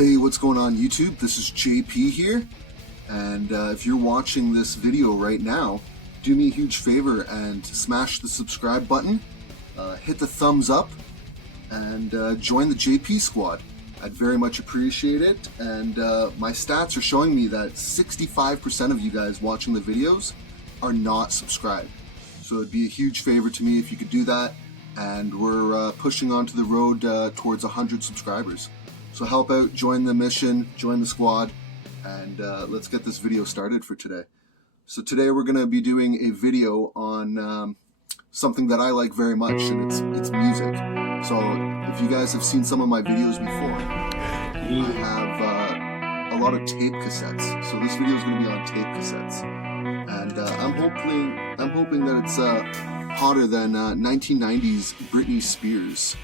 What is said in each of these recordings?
Hey, what's going on YouTube? This is JP here, and if you're watching this video right now, do me a huge favor and smash the subscribe button, hit the thumbs up, and join the JP squad. I'd very much appreciate it, and my stats are showing me that 65% of you guys watching the videos are not subscribed. So it'd be a huge favor to me if you could do that, and we're pushing onto the road towards 100 subscribers. So help out, join the mission, join the squad, and let's get this video started for today. So today we're going to be doing a video on something that I like very much, and it's music. So if you guys have seen some of my videos before, I have a lot of tape cassettes. So this video is going to be on tape cassettes, and I'm hoping that it's hotter than 1990s Britney Spears.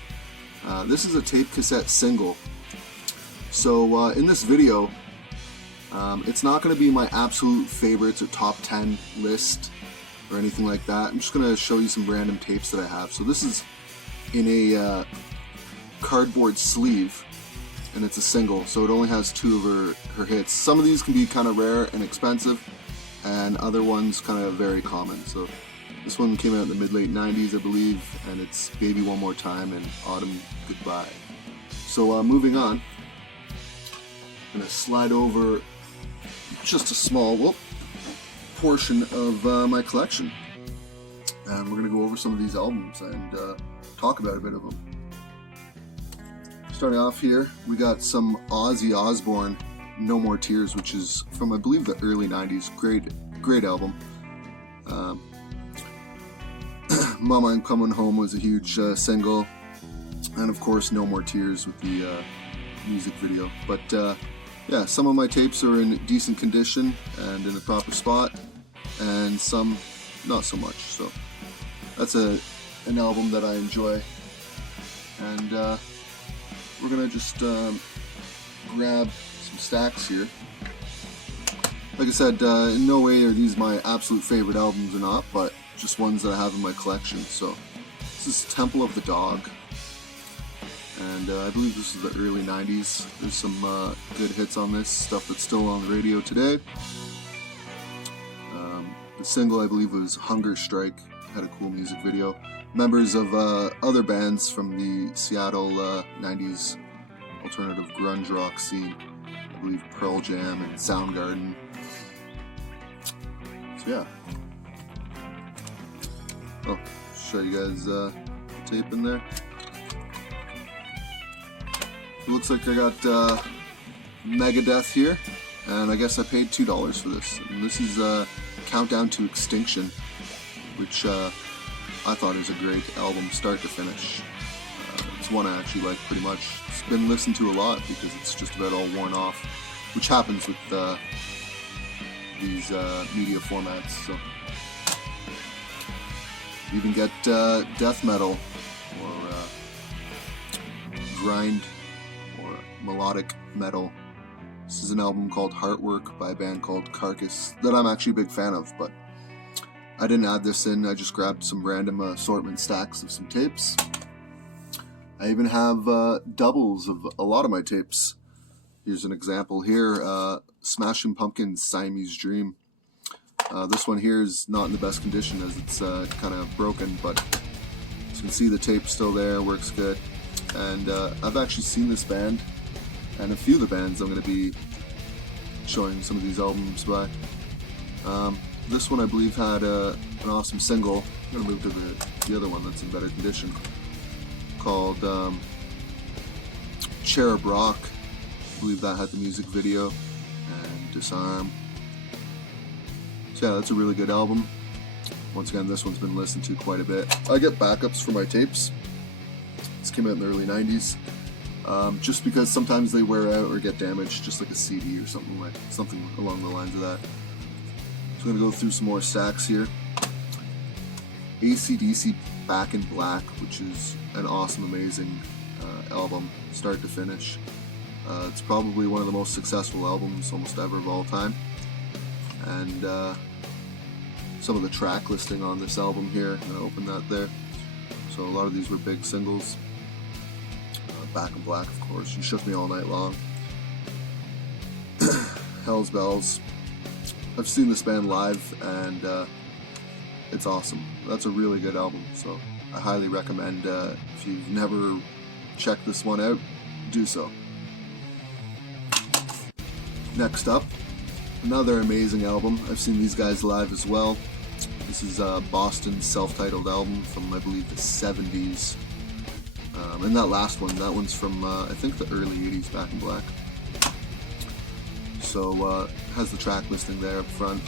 This is a tape cassette single. So in this video, it's not going to be my absolute favorites or top 10 list or anything like that. I'm just going to show you some random tapes that I have. So this is in a cardboard sleeve, and it's a single, so it only has 2 of her hits. Some of these can be kind of rare and expensive, and other ones kind of very common. So this one came out in the mid-late 90s, I believe, and it's Baby One More Time and Autumn Goodbye. So moving on. I'm going to slide over just a small portion of my collection, and we're going to go over some of these albums and talk about a bit of them. Starting off here, we got some Ozzy Osbourne, No More Tears, which is from, I believe, the early 90s. Great album. Mama I'm Coming Home was a huge single, and of course No More Tears with the music video. But yeah, some of my tapes are in decent condition and in the proper spot, and some not so much. So that's an album that I enjoy, and we're gonna just grab some stacks here. Like I said, in no way are these my absolute favorite albums or not, but just ones that I have in my collection. So this is Temple of the Dog, and I believe this is the early 90s. There's some good hits on this, stuff that's still on the radio today. The single, I believe, was Hunger Strike, had a cool music video. Members of other bands from the Seattle 90s alternative grunge rock scene. I believe Pearl Jam and Soundgarden. So yeah. Oh, show you guys the tape in there. It looks like I got Megadeth here, and I guess I paid $2 for this. And this is Countdown to Extinction, which I thought is a great album, start to finish. It's one I actually like pretty much. It's been listened to a lot because it's just about all worn off, which happens with these media formats. So you can get death metal or grind or melodic metal. This is an album called Heartwork by a band called Carcass that I'm actually a big fan of, but I didn't add this in. I just grabbed some random assortment stacks of some tapes. I even have doubles of a lot of my tapes. Here's an example here, Smashing Pumpkins' Siamese Dream. This one here is not in the best condition as it's kind of broken, but as you can see the tape's still there, works good. And I've actually seen this band and a few of the bands I'm going to be showing some of these albums by. This one I believe had an awesome single. I'm going to move to the other one that's in better condition, called Cherub Rock. I believe that had the music video, and Disarm. So yeah, that's a really good album. Once again, this one's been listened to quite a bit. I get backups for my tapes. This came out in the early 90s. Just because sometimes they wear out or get damaged, just like a CD or something along the lines of that. So I'm going to go through some more stacks here. AC/DC Back in Black, which is an awesome, amazing album, start to finish. It's probably one of the most successful albums almost ever of all time. And some of the track listing on this album here, I'm going to open that there. So a lot of these were big singles. Back in Black, of course, You Shook Me All Night Long. Hell's Bells. I've seen this band live, and it's awesome. That's a really good album, so I highly recommend, if you've never checked this one out, do so. Next up, another amazing album. I've seen these guys live as well. This is Boston's self-titled album from, I believe, the 70s. And that last one, that one's from, I think, the early 80s, Back in Black. So, has the track listing there up front.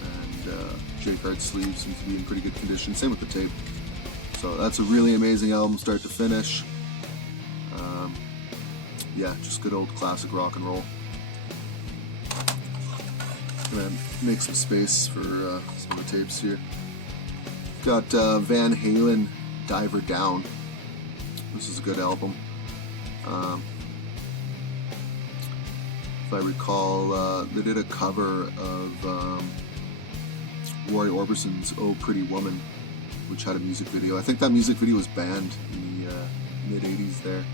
And J-card sleeves seems to be in pretty good condition. Same with the tape. So that's a really amazing album, start to finish. Yeah, just good old classic rock and roll. Gonna make some space for some of the tapes here. Got Van Halen, Diver Down. This is a good album. If I recall, they did a cover of Roy Orbison's "Oh Pretty Woman," which had a music video. I think that music video was banned in the mid-'80s there.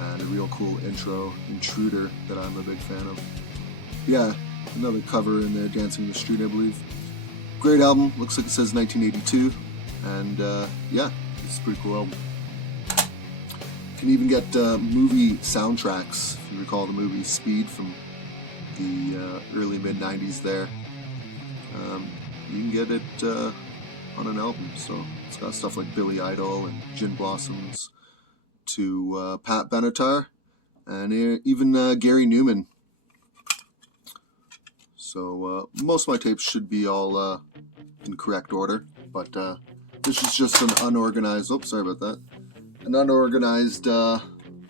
And a real cool intro, Intruder, that I'm a big fan of. Yeah, another cover in there, Dancing in the Street, I believe. Great album, looks like it says 1982. And yeah, it's a pretty cool album. You can even get movie soundtracks, if you recall the movie Speed from the early mid-90s there. You can get it on an album, so it's got stuff like Billy Idol and Gin Blossoms, to Pat Benatar, and even Gary Newman. So most of my tapes should be all in correct order, but this is just an unorganized, oops, sorry about that, an unorganized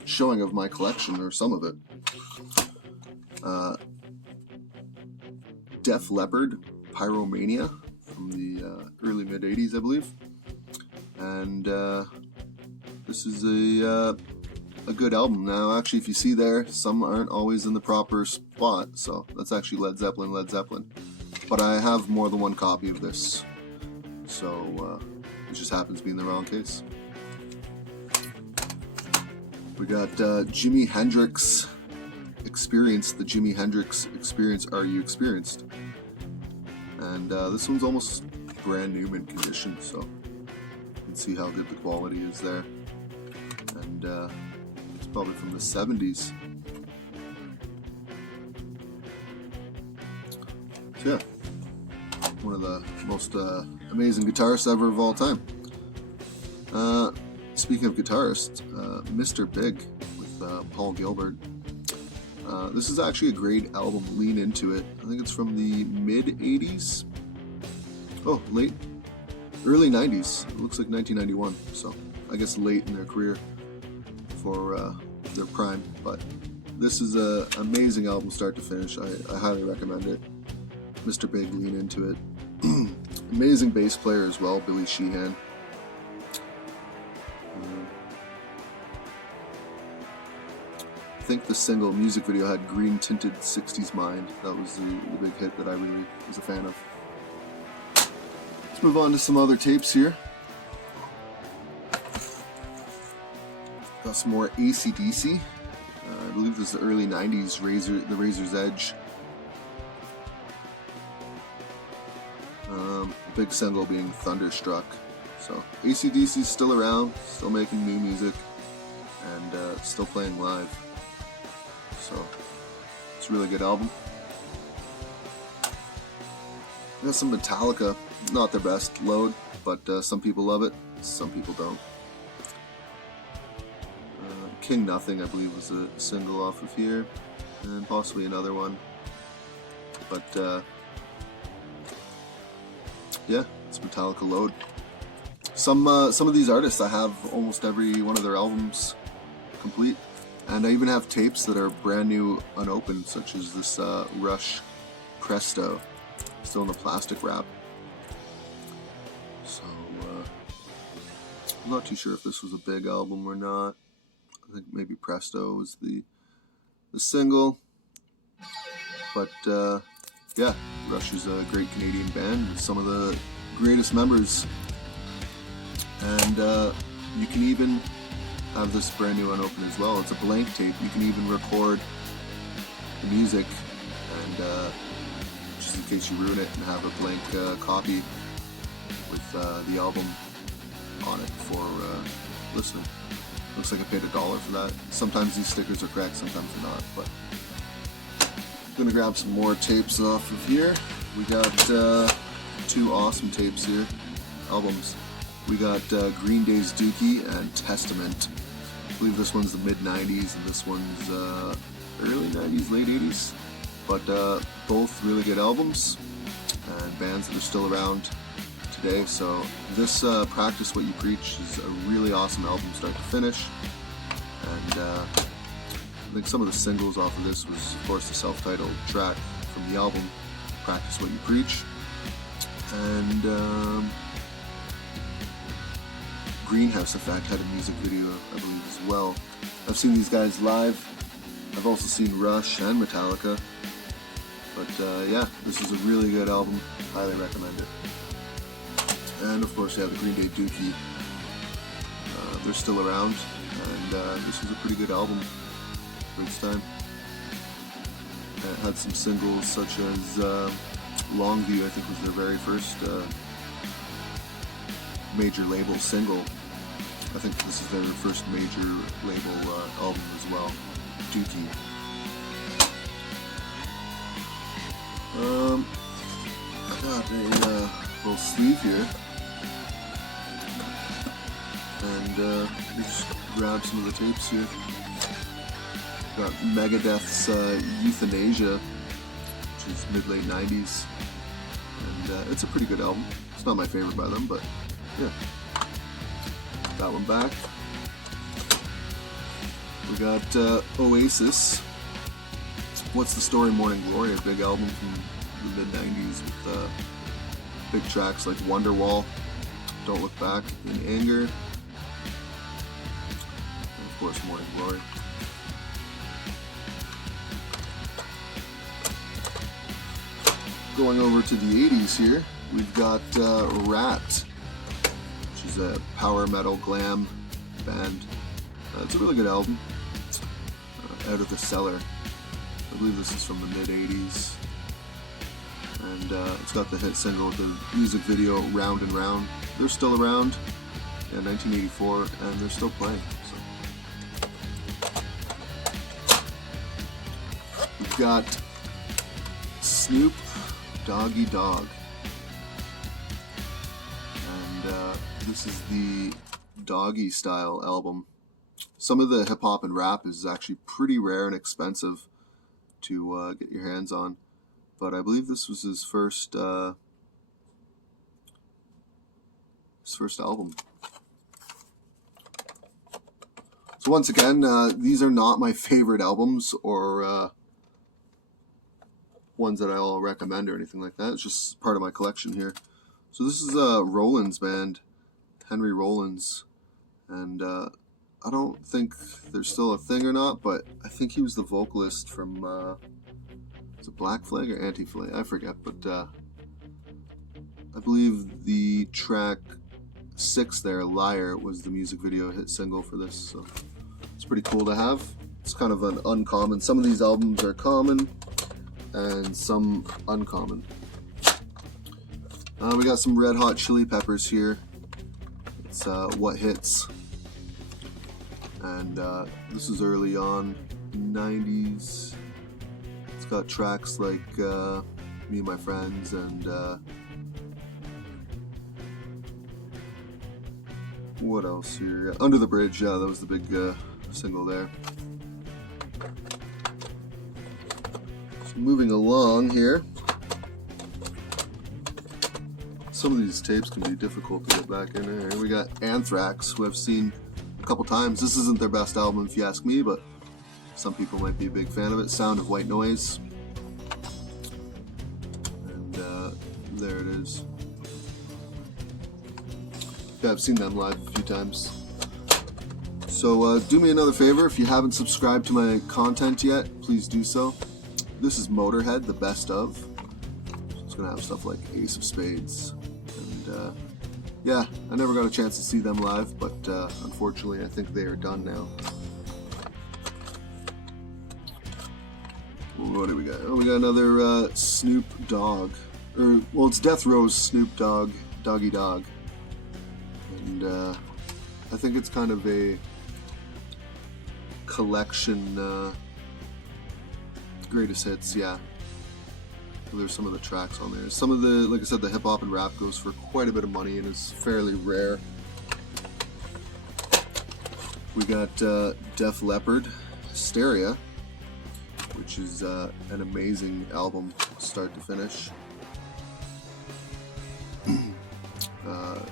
showing of my collection, or some of it. Def Leppard, Pyromania, from the early mid-'80s, I believe. And this is a good album. Now, actually, if you see there, some aren't always in the proper spot, so that's actually Led Zeppelin. But I have more than one copy of this, so it just happens to be in the wrong case. We got Jimi Hendrix Experience, the Jimi Hendrix Experience, Are You Experienced? And this one's almost brand new in condition, so you can see how good the quality is there. And it's probably from the 70s. So yeah, one of the most amazing guitarists ever of all time. Speaking of guitarists, Mr. Big with Paul Gilbert. This is actually a great album, Lean Into It. I think it's from the mid-'80s. Oh, early 90s. It looks like 1991, so I guess late in their career for their prime. But this is an amazing album, start to finish. I highly recommend it. Mr. Big, Lean Into It. Amazing bass player as well, Billy Sheehan. I think the single music video had Green Tinted 60s Mind. That was the big hit that I really was a fan of. Let's move on to some other tapes here. Got some more AC/DC. I believe this is the early 90s, The Razor's Edge. Big single being Thunderstruck. So AC/DC is still around, still making new music, and still playing live. So it's a really good album. Got some Metallica, not their best load, but some people love it, some people don't. King Nothing, I believe, was a single off of here, and possibly another one. But yeah, it's Metallica load. Some of these artists, I have almost every one of their albums complete. And I even have tapes that are brand new unopened, such as this Rush Presto, still in the plastic wrap. So, I'm not too sure if this was a big album or not. I think maybe Presto was the single. But, yeah, Rush is a great Canadian band with some of the greatest members. And you can even have this brand new unopened as well. It's a blank tape. You can even record the music and just in case you ruin it, and have a blank copy with the album on it for listening. Looks like I paid $1 for that. Sometimes these stickers are correct, sometimes they're not. But I'm gonna grab some more tapes off of here. We got 2 awesome tapes here, albums. We got Green Day's Dookie and Testament. I believe this one's the mid-90s and this one's early 90s, late 80s. But both really good albums and bands that are still around today. So this Practice What You Preach is a really awesome album start to finish. And I think some of the singles off of this was, of course, the self-titled track from the album, Practice What You Preach. And Greenhouse Effect had a music video, I believe, as well. I've seen these guys live. I've also seen Rush and Metallica. But yeah, this is a really good album. Highly recommend it. And of course, yeah, the Green Day Dookie. They're still around, and this was a pretty good album for its time. It had some singles such as Longview, I think was their very first major label single. I think this is their first major label album as well, Dookie. I got a little sleeve here, and just grab some of the tapes here. Got Megadeth's Euthanasia, which is mid-late 90s, and it's a pretty good album. It's not my favorite by them, but yeah. That one back. We got Oasis, What's the Story, Morning Glory, a big album from the mid-90s with big tracks like Wonderwall, Don't Look Back, In Anger, and of course Morning Glory. Going over to the 80s here, we've got Rat, which is a power metal glam band. It's a really good album, Out of the Cellar. I believe this is from the mid-80s. And it's got the hit single, the music video, Round and Round. They're still around, yeah, 1984, and they're still playing. So. We've got Snoop Doggy Dog. And this is the Doggy Style album. Some of the hip hop and rap is actually pretty rare and expensive to get your hands on. But I believe this was his first album. So once again, these are not my favorite albums or ones that I'll recommend or anything like that. It's just part of my collection here. So this is Rollins band, Henry Rollins, and I don't think they're still a thing or not, but I think he was the vocalist from is it Black Flag or Anti-Flag? I forget, but I believe the track 6 there, Liar, was the music video hit single for this, so it's pretty cool to have. It's kind of an uncommon. Some of these albums are common and some uncommon. We got some Red Hot Chili Peppers here. It's What Hits, and this is early on, 90s. It's got tracks like Me and My Friends and what else here? Under the Bridge, yeah, that was the big single there. So moving along here. Some of these tapes can be difficult to get back in there. We got Anthrax, who I've seen a couple times. This isn't their best album if you ask me, but some people might be a big fan of it. Sound of White Noise. And there it is. Yeah, I've seen them live a few times. So do me another favor, if you haven't subscribed to my content yet, please do so. This is Motorhead, the best of. It's going to have stuff like Ace of Spades. And yeah, I never got a chance to see them live, but unfortunately I think they are done now. What do we got? Oh, we got another Snoop Dogg. Or, well, it's Death Row's Snoop Dogg, Doggy Dog. And I think it's kind of a collection, greatest hits, yeah. There's some of the tracks on there. Some of the, like I said, the hip-hop and rap goes for quite a bit of money and is fairly rare. We got Def Leppard, Hysteria, which is an amazing album, start to finish.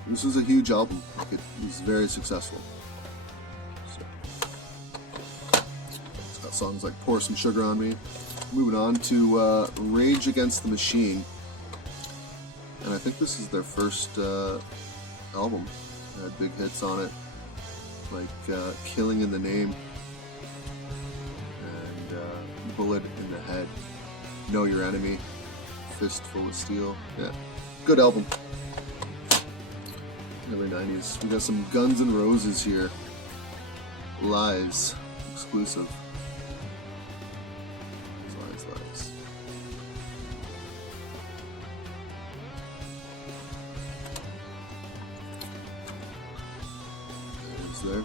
This was a huge album. Like, it was very successful. So, it's got songs like Pour Some Sugar on Me. Moving on to Rage Against the Machine. And I think this is their first album. It had big hits on it, like Killing in the Name and Bullet in the Head, Know Your Enemy, Fistful of Steel. Yeah, good album. Early 90s. We got some Guns N' Roses here. Lies, exclusive. Lies. There's there.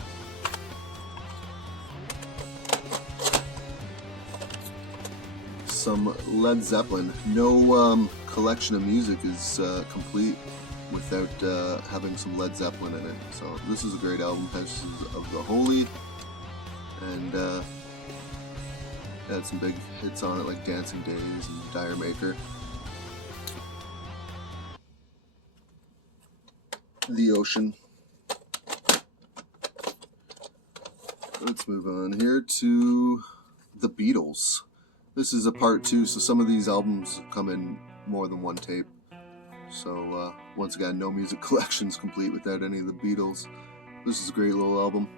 Some Led Zeppelin. No collection of music is complete without having some Led Zeppelin in it. So this is a great album. Houses of the Holy, and had some big hits on it like Dancing Days and Dire Maker. The Ocean. Let's move on here to the Beatles. This is a part 2, so some of these albums come in more than one tape. So once again, no music collections complete without any of the Beatles. This is a great little album.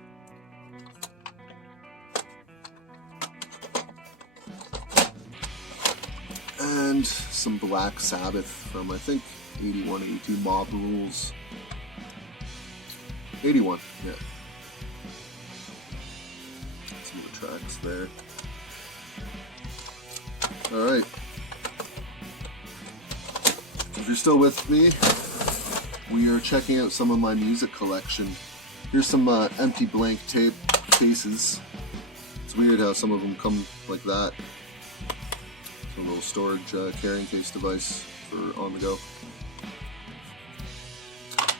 And some Black Sabbath from, I think, 81, 82, Mob Rules. 81, yeah. Some of the tracks there. Alright. If you're still with me, we are checking out some of my music collection. Here's some empty blank tape cases. It's weird how some of them come like that. It's a little storage carrying case device for on the go.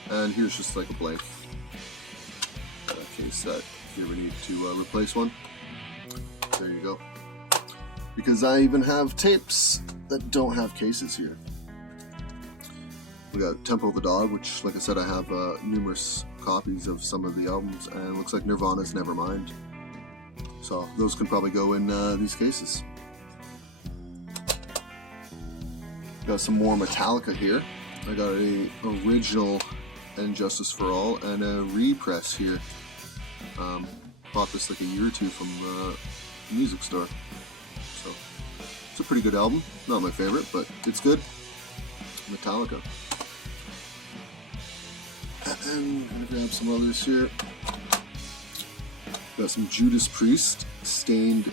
And here's just like a blank case set if you ever need to replace one. There you go. Because I even have tapes that don't have cases here. We got Temple of the Dog, which, like I said, I have numerous copies of some of the albums, and it looks like Nirvana's Nevermind. So those can probably go in these cases. Got some more Metallica here. I got a original And Justice for All and a repress here. Bought this like a year or two from the music store. So it's a pretty good album. Not my favorite, but it's good. Metallica. And I'm gonna grab some others here. Got some Judas Priest, Stained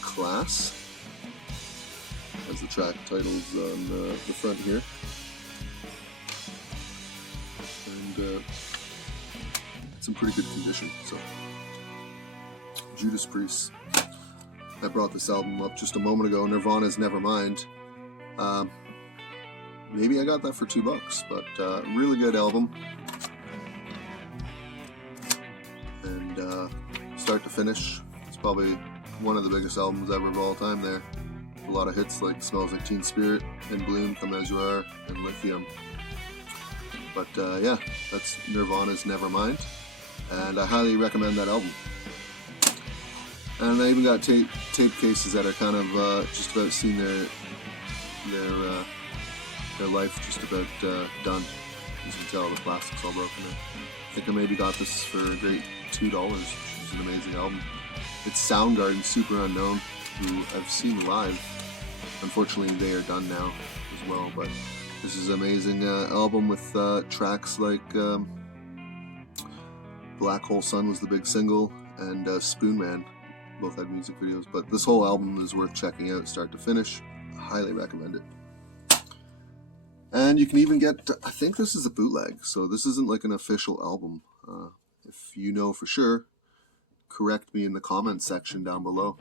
Class. Has the track titles on the front here. And it's in pretty good condition. So, Judas Priest. I brought this album up just a moment ago. Nirvana's Nevermind. Maybe I got that for $2, but really good album. And start to finish, it's probably one of the biggest albums ever of all time there. A lot of hits like Smells Like Teen Spirit, In Bloom, Come As You Are, and Lithium. But yeah, that's Nirvana's Nevermind, and I highly recommend that album. And I even got tape cases that are kind of just about seen their life just about done. As you can tell, the plastic's all broken there. I think I maybe got this for a great $2, which is an amazing album. It's Soundgarden, Super Unknown, who I've seen live. Unfortunately, they are done now as well, but this is an amazing album with tracks like Black Hole Sun was the big single, and Spoon Man both had music videos, but this whole album is worth checking out start to finish. I highly recommend it. And you can even get, I think this is a bootleg, so this isn't like an official album. If you know for sure, correct me in the comments section down below.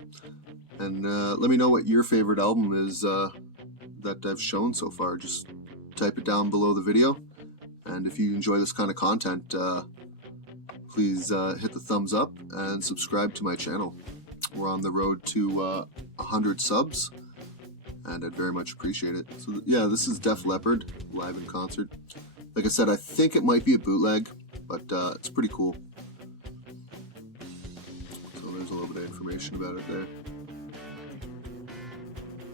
And let me know what your favorite album is that I've shown so far. Just type it down below the video. And if you enjoy this kind of content, please hit the thumbs up and subscribe to my channel. We're on the road to 100 subs, and I'd very much appreciate it. So yeah, this is Def Leppard live in concert. Like I said, I think it might be a bootleg, but it's pretty cool. So there's a little bit of information about it there.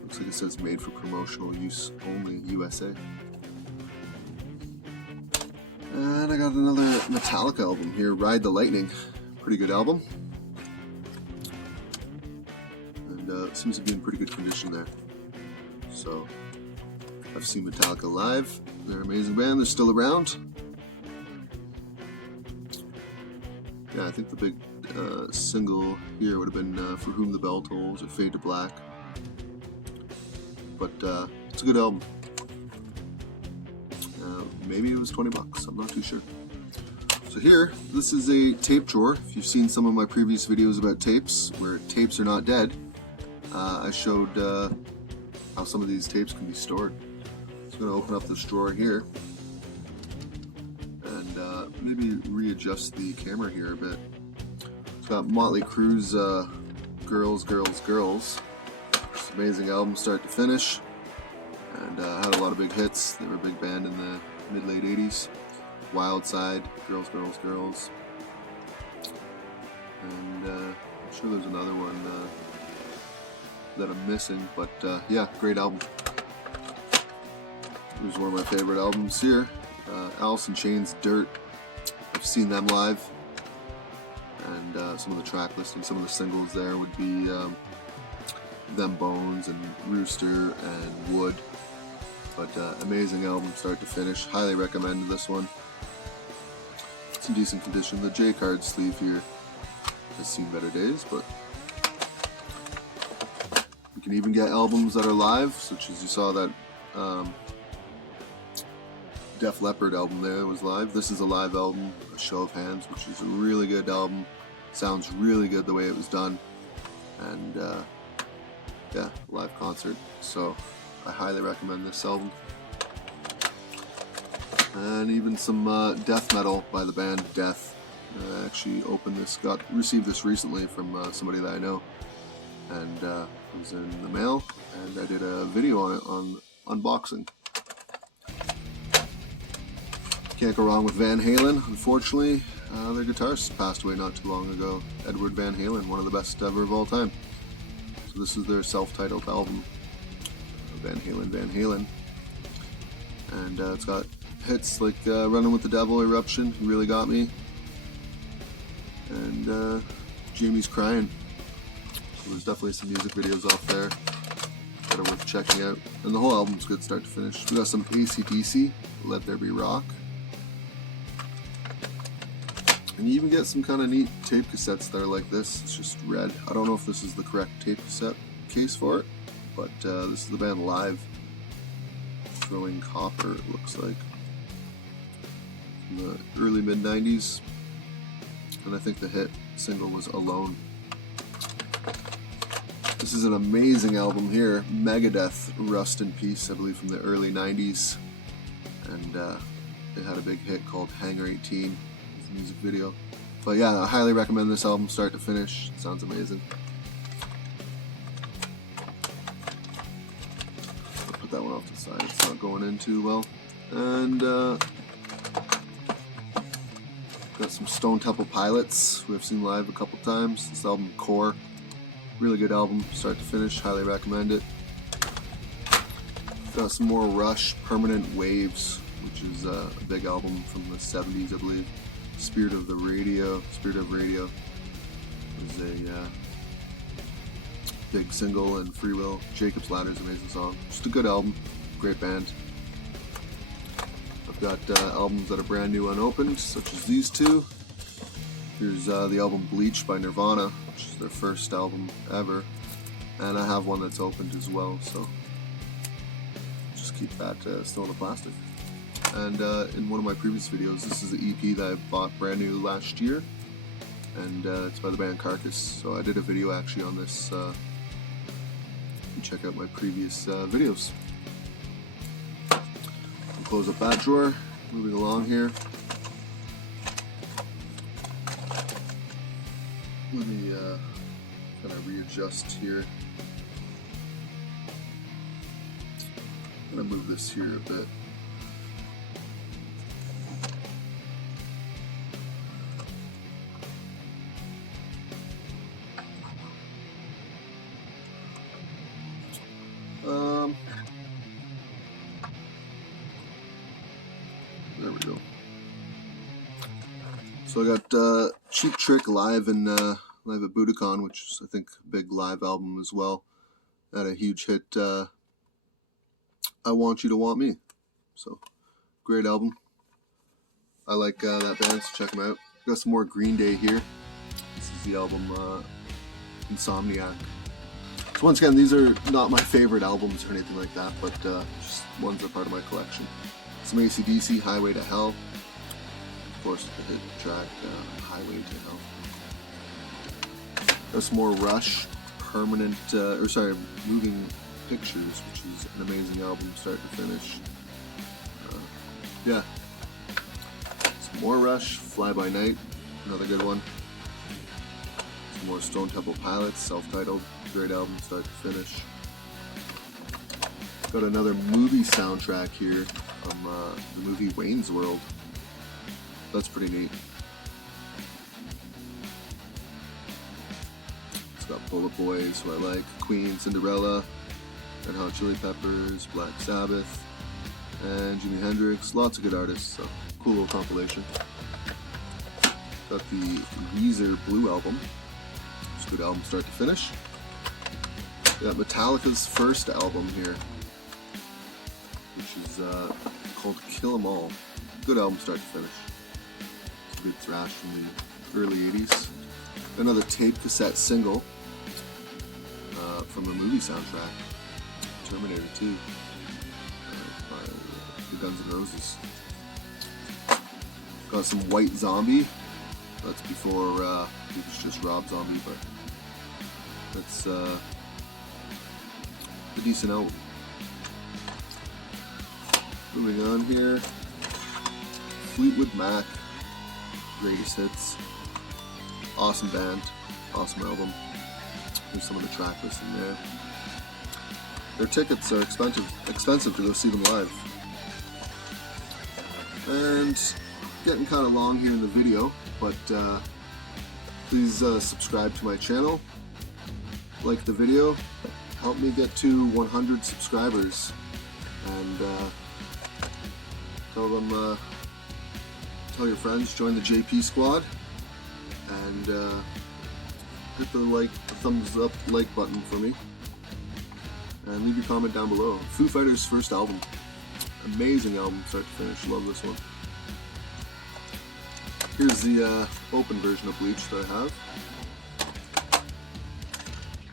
Looks like it says made for promotional use only, USA. And I got another Metallica album here, Ride the Lightning. Pretty good album. And it seems to be in pretty good condition there. So, I've seen Metallica live. They're an amazing band. They're still around. Yeah, I think the big single here would have been For Whom the Bell Tolls or Fade to Black. But it's a good album. Maybe it was $20, I'm not too sure. So here, this is a tape drawer. If you've seen some of my previous videos about tapes, where tapes are not dead, I showed how some of these tapes can be stored. So I'm going to open up this drawer here, and maybe readjust the camera here a bit. It's got Motley Crue's Girls, Girls, Girls. It's an amazing album start to finish, and had a lot of big hits. They were a big band in the mid-late 80s. Wild Side, Girls, Girls, Girls. And I'm sure there's another one that I'm missing, but yeah, great album. Here's one of my favorite albums here, Alice in Chains' Dirt. I've seen them live, and some of the track listing, some of the singles there would be Them Bones and Rooster and Wood. But amazing album start to finish. Highly recommend this one. It's in decent condition. The J-card sleeve here has seen better days, but you can even get albums that are live, such as you saw that Def Leppard album there was live. This is a live album, A Show of Hands, which is a really good album. Sounds really good the way it was done. And yeah, live concert. So I highly recommend this album. And even some death metal by the band Death. I actually received this recently from somebody that I know, and it was in the mail, and I did a video on it on unboxing. Can't go wrong with Van Halen. Unfortunately, their guitarist passed away not too long ago. Edward Van Halen, one of the best ever of all time. So this is their self-titled album, Van Halen, Van Halen. And it's got hits like Running with the Devil, Eruption, Really Got Me, and Jamie's Crying. So there's definitely some music videos off there that are worth checking out. And the whole album's good start to finish. We got some AC/DC, Let There Be Rock. And you even get some kind of neat tape cassettes that are like this. It's just red. I don't know if this is the correct tape cassette case for it, but this is the band Live. Throwing Copper, it looks like. From the early mid-90s. And I think the hit single was Alone. This is an amazing album here. Megadeth, Rust in Peace, I believe from the early 90s. And it had a big hit called Hangar 18. Music video. But yeah, I highly recommend this album start to finish. It sounds amazing. I'll put that one off to the side. It's not going in too well. And got some Stone Temple Pilots, who I've seen live a couple times. This album, Core. Really good album, start to finish. Highly recommend it. Got some more Rush, Permanent Waves, which is a big album from the 70s, I believe. Spirit of Radio is a big single, and Free Will. Jacob's Ladder is an amazing song. Just a good album, great band. I've got albums that are brand new unopened, such as these two. Here's the album Bleach by Nirvana. which is their first album ever, and I have one that's opened as well, so just keep that still in the plastic. And in one of my previous videos, this is the EP that I bought brand new last year, and it's by the band Carcass, so I did a video actually on this. You can check out my previous videos. I'll close up that drawer. Moving along here. Let me kind of readjust here. I'm going to move this here a bit. There we go. So I got Cheap Trick live in live at Budokan, which is I think a big live album as well. Had a huge hit. I Want You to Want Me. So great album. I like that band, so check them out. Got some more Green Day here. This is the album Insomniac. So once again, these are not my favorite albums or anything like that, but just ones that are part of my collection. Some AC/DC, Highway to Hell. Of course, the hit track, Highway to Hell. Got some more Rush, Moving Pictures, which is an amazing album, start to finish. Yeah. Some more Rush, Fly By Night, another good one. Some more Stone Temple Pilots, self-titled, great album, start to finish. Got another movie soundtrack here from the movie Wayne's World. That's pretty neat. It's got Bullet Boys, who I like, Queen, Cinderella, Red Hot Chili Peppers, Black Sabbath, and Jimi Hendrix. Lots of good artists, so cool little compilation. Got the Weezer Blue album. It's a good album start to finish. We got Metallica's first album here, which is called Kill 'Em All. Good album start to finish. It's a good thrash from the early 80s. Another tape cassette single from a movie soundtrack, Terminator 2, by the Guns N' Roses. Got some White Zombie. That's before it was just Rob Zombie, but that's a decent album. Moving on here, Fleetwood Mac, greatest hits. Awesome band, awesome album. Here's some of the track lists in there. Their tickets are expensive to go see them live. And getting kind of long here in the video, but please subscribe to my channel, like the video, help me get to 100 subscribers, and tell your friends, join the JP squad, and hit the thumbs up like button for me, and leave your comment down below. Foo Fighters' first album, amazing album start to finish, love this one. Here's the open version of Bleach that I have.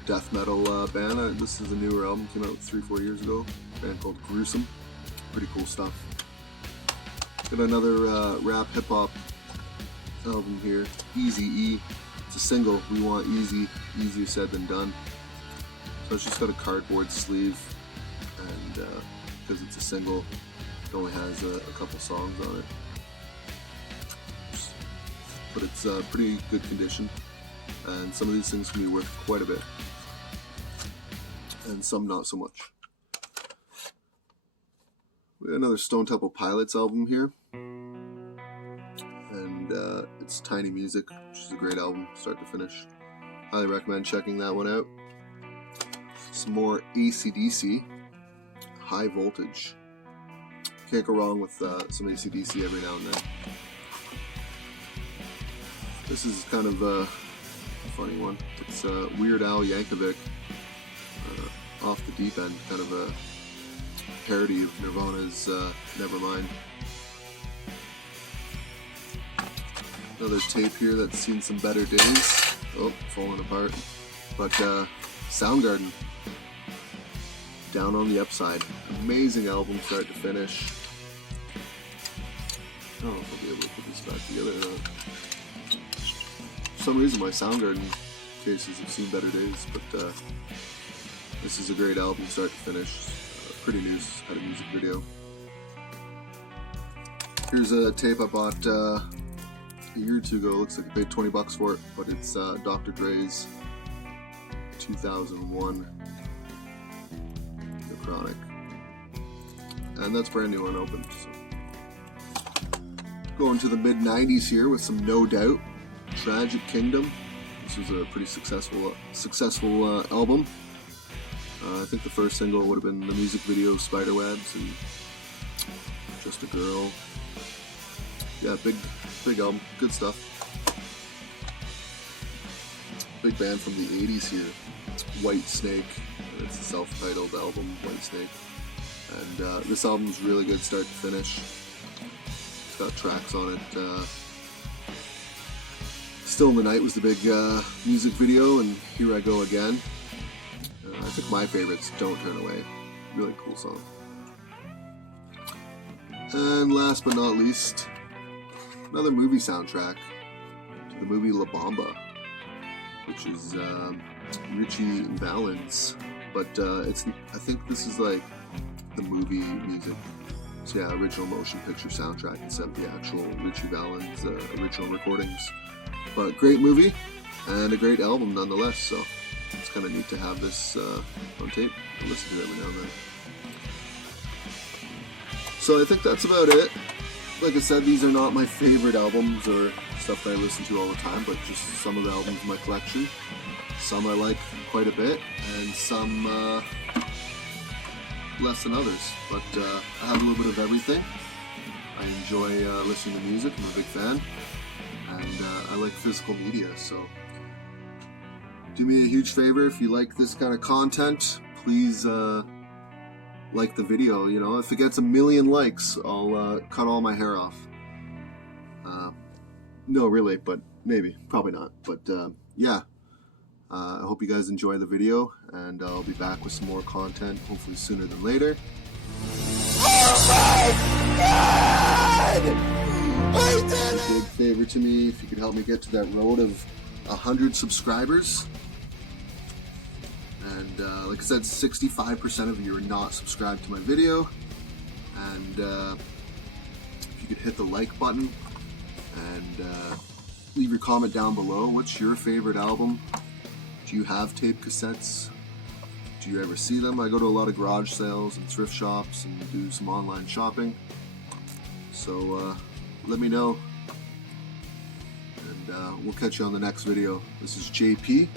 Death metal band. This is a newer album, came out 3-4 years ago. A band called Gruesome. Pretty cool stuff. Got another rap hip hop album here, Eazy-E. It's a single, We Want Easy, easier said than done. So it's just got a cardboard sleeve, and because it's a single, it only has a couple songs on it. But it's pretty good condition, and some of these things can be worth quite a bit, and some not so much. We have another Stone Temple Pilots album here, and it's Tiny Music, which is a great album, start to finish. Highly recommend checking that one out. Some more AC/DC, High Voltage. Can't go wrong with some AC/DC every now and then. This is kind of a funny one. It's Weird Al Yankovic, Off the Deep End, kind of a parody of Nirvana's Nevermind. Another tape here that's seen some better days. Oh, falling apart. But Soundgarden, Down on the Upside. Amazing album, start to finish. I don't know if I'll be able to put this back together or not. For some reason, my Soundgarden cases have seen better days, but this is a great album, start to finish. Pretty News had a music video. Here's a tape I bought a year or two ago. Looks like I paid $20 for it, but it's Dr. Dre's 2001 The Chronic, and that's brand new, unopened. So. Going to the mid-90s here with some No Doubt, Tragic Kingdom. This was a pretty successful album. I think the first single would have been the music video Spiderwebs and Just a Girl. Yeah, big album, good stuff. Big band from the 80s here, White Snake. It's a self-titled album, White Snake. And this album's really good start to finish. It's got tracks on it. Still in the Night was the big music video, and Here I Go Again. I think my favorite's Don't Turn Away. Really cool song. And last but not least, another movie soundtrack to the movie La Bamba, which is Richie Valens. But I think this is like the movie music. So yeah, original motion picture soundtrack instead of the actual Richie Valens original recordings. But great movie and a great album nonetheless. So it's kind of neat to have this on tape and listen to it every now and then. So I think that's about it. Like I said, these are not my favorite albums or stuff that I listen to all the time, but just some of the albums in my collection. Some I like quite a bit, and some less than others. But I have a little bit of everything. I enjoy listening to music. I'm a big fan. And I like physical media, so do me a huge favor. If you like this kind of content, please like the video. You know, if it gets 1 million likes, I'll cut all my hair off. No, really, but maybe. Probably not. But yeah, I hope you guys enjoy the video, and I'll be back with some more content, hopefully sooner than later. Oh my God! A big favor to me if you could help me get to that road of 100 subscribers. And like I said, 65% of you are not subscribed to my video. And if you could hit the like button and leave your comment down below. What's your favorite album? Do you have tape cassettes? Do you ever see them? I go to a lot of garage sales and thrift shops and do some online shopping. So let me know, and we'll catch you on the next video. This is JP,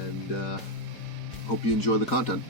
and hope you enjoy the content.